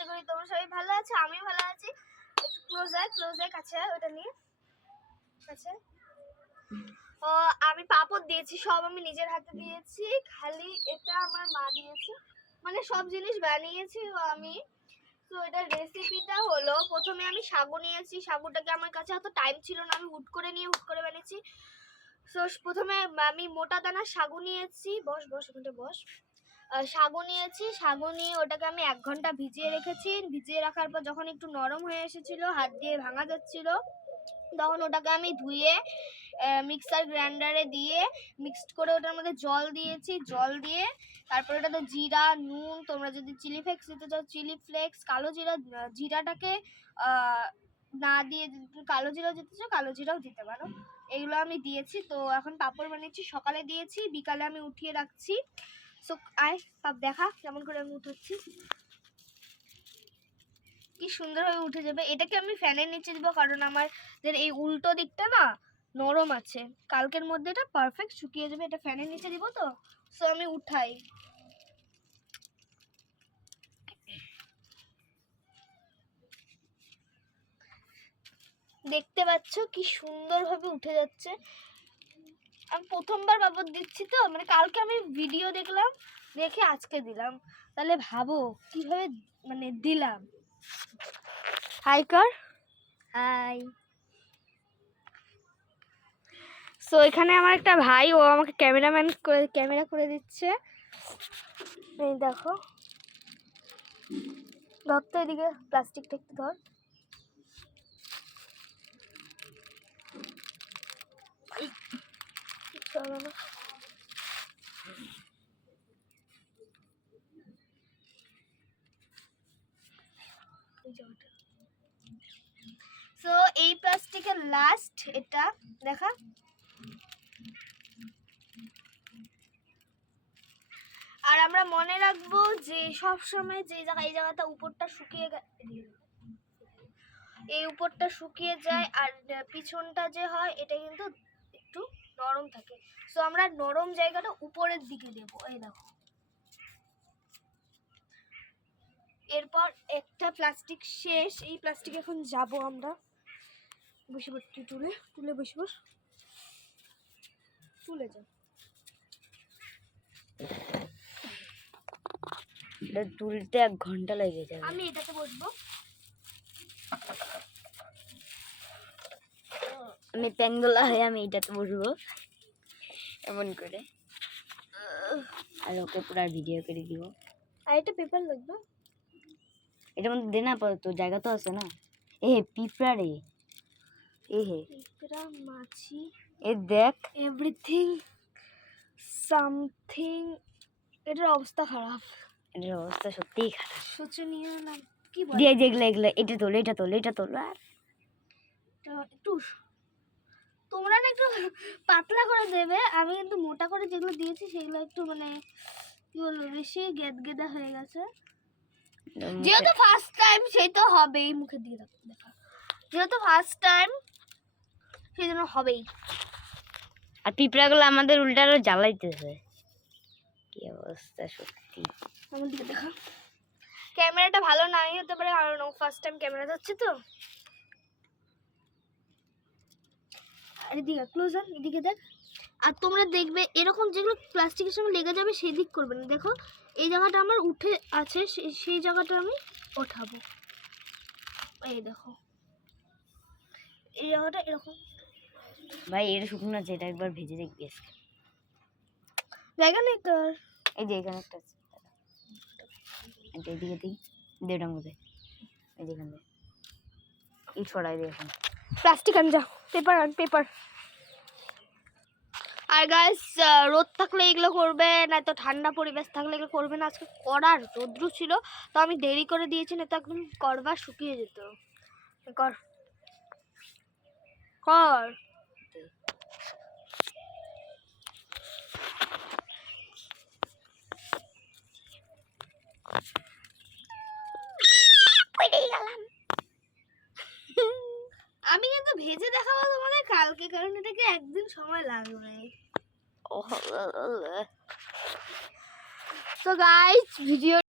আশা করি তোমরা সবাই ভালো আছো, আমি ভালো আছি। একটু ক্লোজ কাছে ওটা নিয়ে কাছে। আমি পাপড় দিয়েছি, সব আমি নিজের হাতে দিয়েছি, খালি এটা আমার মা দিয়েছে, মানে সব জিনিস বানিয়েছি আমি। তো এটার রেসিপিটা হলো, প্রথমে আমি সাগু নিয়েছি, সাগুটাকে আমার কাছে অত টাইম ছিল না, আমি হুট করে বানিয়েছি। তো প্রথমে আমি মোটা দানার সাগু নিয়েছি, বস ওখানটা বস। সাগু নিয়েছি, সাগু নিয়ে ওটাকে আমি 1 ঘন্টা ভিজিয়ে রেখেছি। ভিজিয়ে রাখার পর যখন একটু নরম হয়ে এসেছিল, হাত দিয়ে ভাঙা যাচ্ছিল, তখন ওটাকে আমি ধুয়ে মিক্সার গ্রাইন্ডারে দিয়ে মিক্সড করে ওটার মধ্যে জল দিয়েছি। জল দিয়ে তারপরে ওটাতে জিরা, নুন, তোমরা যদি চিলি ফ্লেক্স দিতে চাও চিলি ফ্লেক্স, কালো জিরা, জিরাটাকে না দিয়ে কালো জিরাও দিতে চাও কালো জিরাও দিতে পারো, এগুলো আমি দিয়েছি। তো এখন পাপড় বানিয়েছি, সকালে দিয়েছি, বিকালে আমি উঠিয়ে রাখছি। সো আয় পাপ দেখা কেমন করে আমি উঠাচ্ছি, কি সুন্দরভাবে উঠে যাবে। এটাকে আমি ফ্যানের নিচে দিব, কারণ আমাদের এই উল্টো দিকটা না নরম আছে, কালকের মধ্যে এটা পারফেক্ট শুকিয়ে যাবে। এটা ফ্যানের নিচে দিব, তো সো আমি উঠাই। দেখতে পাচ্ছ কি সুন্দরভাবে উঠে যাচ্ছে। আমি প্রথমবার পাপড় দিচ্ছি, তো মানে কালকে আমি ভিডিও দেখলাম, দেখে আজকে দিলাম, তাহলে ভাবো কিভাবে মানে দিলাম। হাই কর, হাই। সো এখানে আমার একটা ভাই, ও আমাকে ক্যামেরা করে দিচ্ছে। এই দেখো, ধর তো এদিকে প্লাস্টিকটা একটু ধর। সো এই প্লাস্টিকের লাস্ট এটা দেখা। আর আমরা মনে রাখবো যে সব সময় যে জায়গা, এই জায়গাটা উপরটা শুকিয়ে এই উপরটা শুকিয়ে যায়, আর পিছনটা যে হয় এটা কিন্তু একটু নরম থাকে। সো আমরা নরম জায়গাটা উপরের দিকে দেব। এই দেখো, এরপর একটা প্লাস্টিক শেষ, এই প্লাস্টিক এখন যাব আমরা। বসে পড়, তুলে বসে বস, তুলে যা। এটা তুলতে 1 ঘন্টা লেগে যাবে। আমি এটাতে বসবো, আমি প্যাঙ্গোলা হয়ে আমি এটাতে বসবো এমন করে, আর ওকে পুরো ভিডিও করে দিব। আর এটা পেপার লাগবে, এটার মধ্যে দে না, তো জায়গা তো আছে না। এ পিঁপড়া রে, পিঁপড়া, মাছি, এ দেখ এভরিথিং সামথিং। এটার অবস্থা খারাপ, এটার অবস্থা সত্যিই খারাপ, শোচনীয় না কি বল। দিয়ে যেগুলো এগুলো এটা তোলো আর একটু তোমরা না একটু পাতলা করে দেবে, আমি কিন্তু মোটা করে যেগুলো দিয়েছি সেগুলো একটু মানে কি বলবো বেশি গেদগেদা হয়ে গেছে। যেহেতু ফার্স্ট টাইম সেই তো হবেই, মুখে দিয়ে দেখা, যেহেতু ফার্স্ট টাইম সেই জন্য হবেই। আর পিঁপড়াগুলো আমাদের উল্টা আরো জ্বালাইতেছে, কি অবস্থা সত্যি। আমার দিকে দেখা, ক্যামেরাটা ভালো নাই হতে পারে, কারণ ফার্স্ট টাইম ক্যামেরা যাচ্ছে তো। আর এদিকে ক্লোজার, এদিকে দেখ। আর তোমরা দেখবে এরকম যেগুলো প্লাস্টিকের সঙ্গে লেগে যাবে সেই দিক করবে না। দেখো এই জায়গাটা আমার উঠে আছে, সেই জায়গাটা আমি ওঠাবো। এই দেখো এই জায়গাটা এরকম। ভাই এটা শুকনো আছে, এটা একবার ভেজে দেখবি আজকে। জায়গা নেই তোর, এই যে এখানে একটা আছে, এদিকে দিই দেড়ার মধ্যে, এই যে এখানে ইট ছড়াই দিই এখন। প্লাস্টিক আন, যা পেপার। আর গাইস, রোদ থাকলে এগুলো করবে না, তো ঠান্ডা পরিবেশ থাকলে এগুলো করবে না। আজকে করার রৌদ্র ছিল, তো আমি দেরি করে দিয়েছি, না তো একদম করবা শুকিয়ে যেত। কর আমি কিন্তু ভেজে দেখাবো তোমাদের কালকে, কারণ এটাকে একদিন সময় লাগবে। তো গাইস ভিডিও